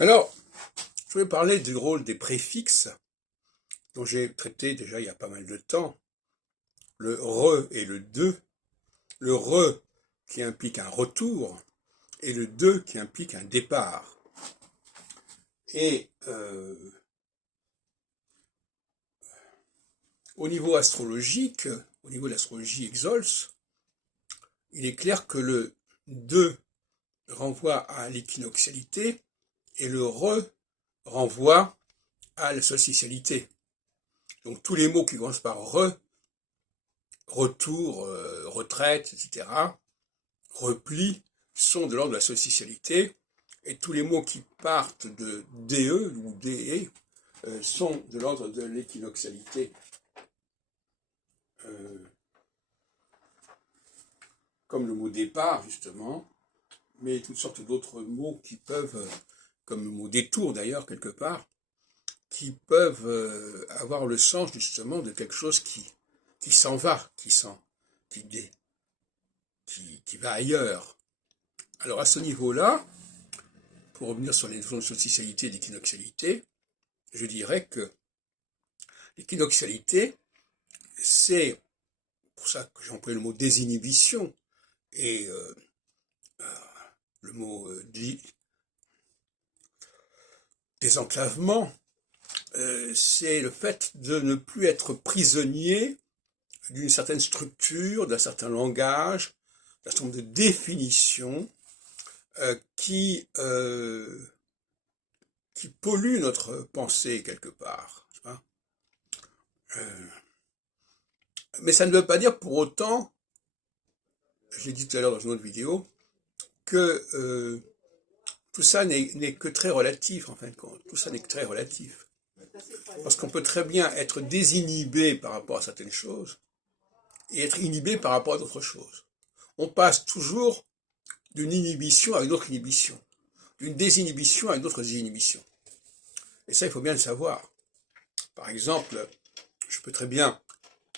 Alors, je vais parler du rôle des préfixes, dont j'ai traité déjà il y a pas mal de temps, le re et le de, le re qui implique un retour, et le de qui implique un départ. Et au niveau astrologique, au niveau de l'astrologie Exols, il est clair que le de renvoie à l'équinoxialité et le re renvoie à la solsticialité. Donc tous les mots qui commencent par re, retour, retraite, etc., repli, sont de l'ordre de la solsticialité, et tous les mots qui partent de DE ou DE sont de l'ordre de l'équinoxialité. Comme le mot départ, justement, mais toutes sortes d'autres mots qui peuvent, comme le mot détour d'ailleurs, quelque part, qui peuvent avoir le sens justement de quelque chose qui s'en va, qui va ailleurs. Alors à ce niveau-là, pour revenir sur les notions de solsticialité et d'équinoxialité, je dirais que l'équinoxialité, c'est pour ça que j'ai employé le mot désinhibition et le mot désenclavement, c'est le fait de ne plus être prisonnier d'une certaine structure, d'un certain langage, d'un certain nombre de définitions qui polluent notre pensée quelque part. Mais ça ne veut pas dire pour autant, je l'ai dit tout à l'heure dans une autre vidéo, que tout ça n'est que très relatif en fin de compte. Tout ça n'est que très relatif. Parce qu'on peut très bien être désinhibé par rapport à certaines choses et être inhibé par rapport à d'autres choses. On passe toujours d'une inhibition à une autre inhibition, d'une désinhibition à une autre désinhibition. Et ça, il faut bien le savoir. Par exemple, je peux très bien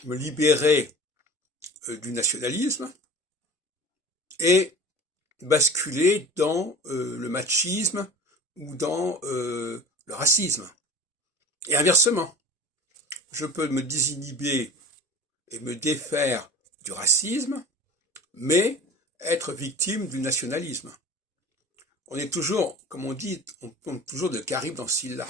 me libérer du nationalisme et basculer dans le machisme ou dans le racisme. Et inversement, je peux me désinhiber et me défaire du racisme, mais être victime du nationalisme. On est toujours, comme on dit, on tombe toujours de Caribe dans Scylla.